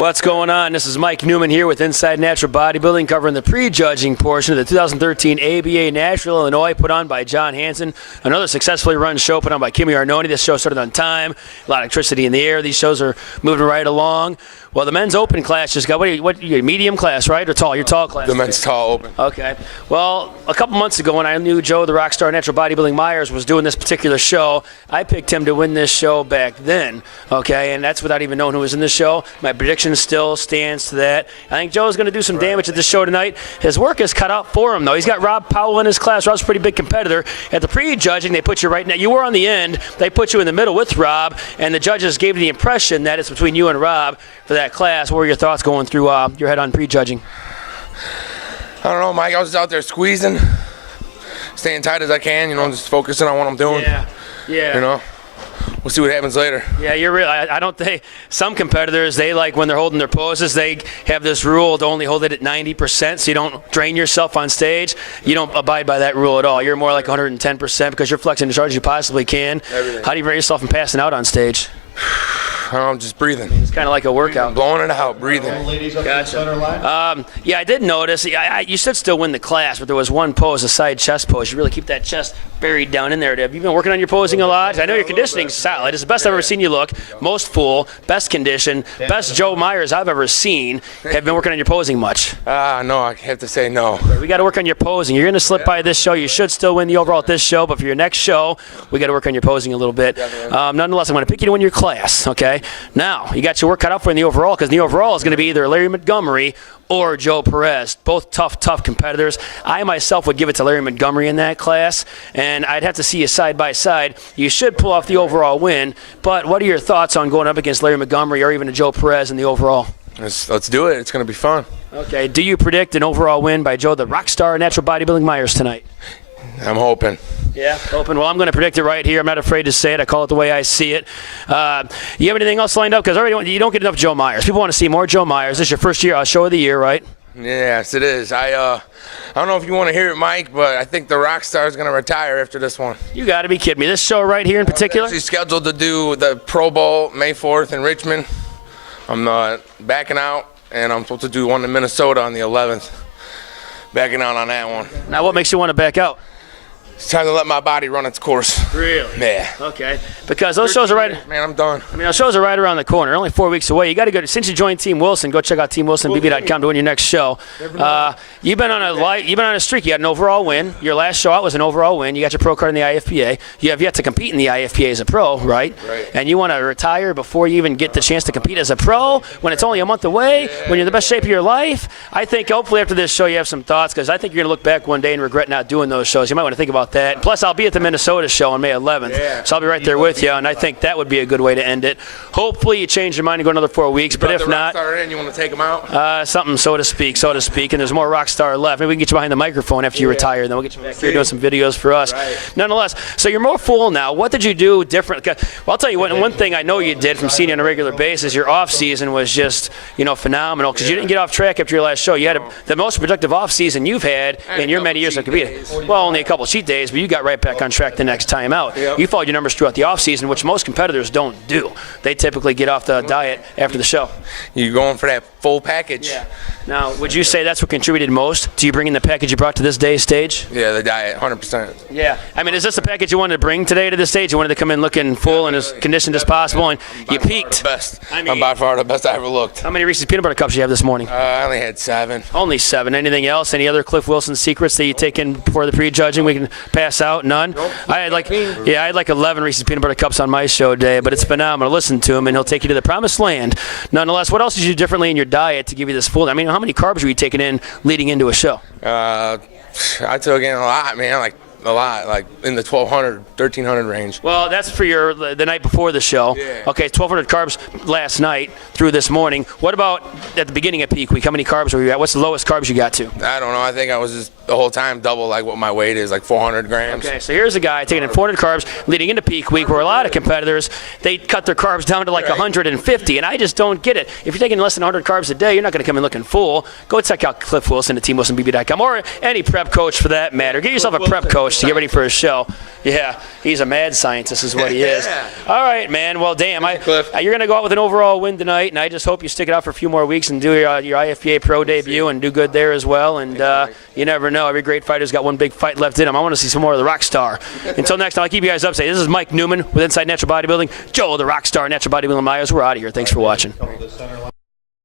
What's going on? This is Mike Newman here with Inside Natural Bodybuilding, covering the prejudging portion of the 2013 ABA Nashville, Illinois, put on by John Hansen. Another successfully run show put on by Kimi Arnone. This show started on time. A lot of electricity in the air. These shows are moving right along. Well, the men's open class just got, what you medium class, right? Or tall? You're tall class. The men's tall open. Okay. Well, a couple months ago when I knew Joe, the Rockstar Natural Bodybuilding Myers, was doing this particular show, I picked him to win this show back then. Okay, and that's without even knowing who was in the show. My prediction still stands to that. I think Joe's going to do some damage at this show tonight. His work is cut out for him, though. He's got Rob Powell in his class. Rob's a pretty big competitor. At the prejudging, they put you right now. You were on the end. They put you in the middle with Rob, and the judges gave you the impression that it's between you and Rob for that class. What were your thoughts going through your head on prejudging? I don't know, Mike. I was out there squeezing, staying tight as I can, just focusing on what I'm doing. Yeah. We'll see what happens later. Yeah, you're real. I don't think some competitors, they like when they're holding their poses, they have this rule to only hold it at 90% so you don't drain yourself on stage. You don't abide by that rule at all. You're more like 110% because you're flexing as hard as you possibly can. Everything. How do you prevent yourself from passing out on stage? I'm just breathing. It's kind of like a workout. Blowing it out, breathing. Gotcha. Yeah, I did notice. You should still win the class, but there was one pose, a side chest pose. You really keep that chest buried down in there. Have you been working on your posing a lot? I know your conditioning's solid. It's the best I've ever seen you look. Most full, best condition, best Joe Myers I've ever seen. Have you been working on your posing much? No, I have to say no. We got to work on your posing. You're going to slip by this show. You should still win the overall at this show, but for your next show, we got to work on your posing a little bit. Nonetheless, I'm going to pick you to win your class, okay? Now, you got your work cut out for in the overall, because the overall is going to be either Larry Montgomery or Joe Perez. Both tough competitors. I myself would give it to Larry Montgomery in that class, and I'd have to see you side by side. You should pull off the overall win, but what are your thoughts on going up against Larry Montgomery or even a Joe Perez in the overall? Let's do it. It's going to be fun. Okay. Do you predict an overall win by Joe, the Rockstar Natural Bodybuilding Myers tonight? I'm hoping. Yeah, open. Well, I'm going to predict it right here. I'm not afraid to say it. I call it the way I see it. You have anything else lined up? Because already you don't get enough Joe Myers. People want to see more Joe Myers. This is your first year show of the year, right? Yes, it is. I don't know if you want to hear it, Mike, but I think the Rockstar is going to retire after this one. You got to be kidding me. This show right here in particular? I'm actually scheduled to do the Pro Bowl May 4th in Richmond. I'm backing out, and I'm supposed to do one in Minnesota on the 11th. Backing out on that one. Now, what makes you want to back out? It's time to let my body run its course. Really? Yeah. Okay. Because those shows are right. Man, I'm done. I mean, those shows are right around the corner. Only 4 weeks away. You got to go. Since you joined Team Wilson, go check out TeamWilsonBB.com to win your next show. You've been on a streak. You had an overall win. Your last show out was an overall win. You got your pro card in the IFPA. You have yet to compete in the IFPA as a pro, right? Right. And you want to retire before you even get the chance to compete as a pro when it's only a month away, when you're in the best shape of your life. I think hopefully after this show you have some thoughts, because I think you're going to look back one day and regret not doing those shows. You might want to think about that. Plus, I'll be at the Minnesota show on May 11th, so I'll be right there with you, and I think that would be a good way to end it. Hopefully you change your mind and go another 4 weeks, but if not, you want to take them out? something so to speak, and there's more Rockstar left. Maybe we can get you behind the microphone after you retire, then we'll get you back here doing some videos for us. Right. Nonetheless, so you're more full now. What did you do different? Well, I'll tell you what, one thing I know you did from seeing you on a regular basis, your off season was just phenomenal, because you didn't get off track after your last show. You had the most productive off season you've had in your many years of competing. Well, only a couple cheat days, but you got right back on track the next time out. You followed your numbers throughout the off season, which most competitors don't do. They typically get off the diet after the show. You're going for that full package. Yeah. Now, would you say that's what contributed most to you bringing the package you brought to this day's stage? Yeah, the diet, 100%. Yeah. I mean, is this the package you wanted to bring today to this stage? You wanted to come in looking full and as conditioned as possible, and you peaked. I'm by far the best I ever looked. How many Reese's Peanut Butter Cups you have this morning? I only had 7. Only 7. Anything else? Any other Cliff Wilson secrets that you take in before the prejudging we can pass out? None? Nope. I had like 11 Reese's Peanut Butter Cups on my show today, but it's phenomenal. Listen to him, and he'll take you to the promised land. Nonetheless, what else did you do differently in your diet to give you this full? I mean, how many carbs were you taking in leading into a show? I took in a lot, man. A lot, like in the 1,200, 1,300 range. Well, that's for the night before the show. Yeah. Okay, 1,200 carbs last night through this morning. What about at the beginning of peak week? How many carbs were you at? What's the lowest carbs you got to? I don't know. I think I was just the whole time double like what my weight is, like 400 grams. Okay, so here's a guy taking in 400 carbs leading into peak week, where a lot of competitors, they cut their carbs down to like 150, and I just don't get it. If you're taking less than 100 carbs a day, you're not going to come in looking full. Go check out Cliff Wilson at TeamWilsonBB.com, or any prep coach for that matter. Get yourself a prep coach. coach to get ready for his show. Yeah, he's a mad scientist is what he is. Yeah. All right, man. Well, damn, Cliff. you're going to go out with an overall win tonight, and I just hope you stick it out for a few more weeks and do your IFBA Pro debut and do good there as well. And you never know. Every great fighter's got one big fight left in him. I want to see some more of the Rockstar. Until next time, I'll keep you guys updated. This is Mike Newman with Inside Natural Bodybuilding. Joe, the Rockstar Natural Bodybuilding Myers. We're out of here. Thanks for watching.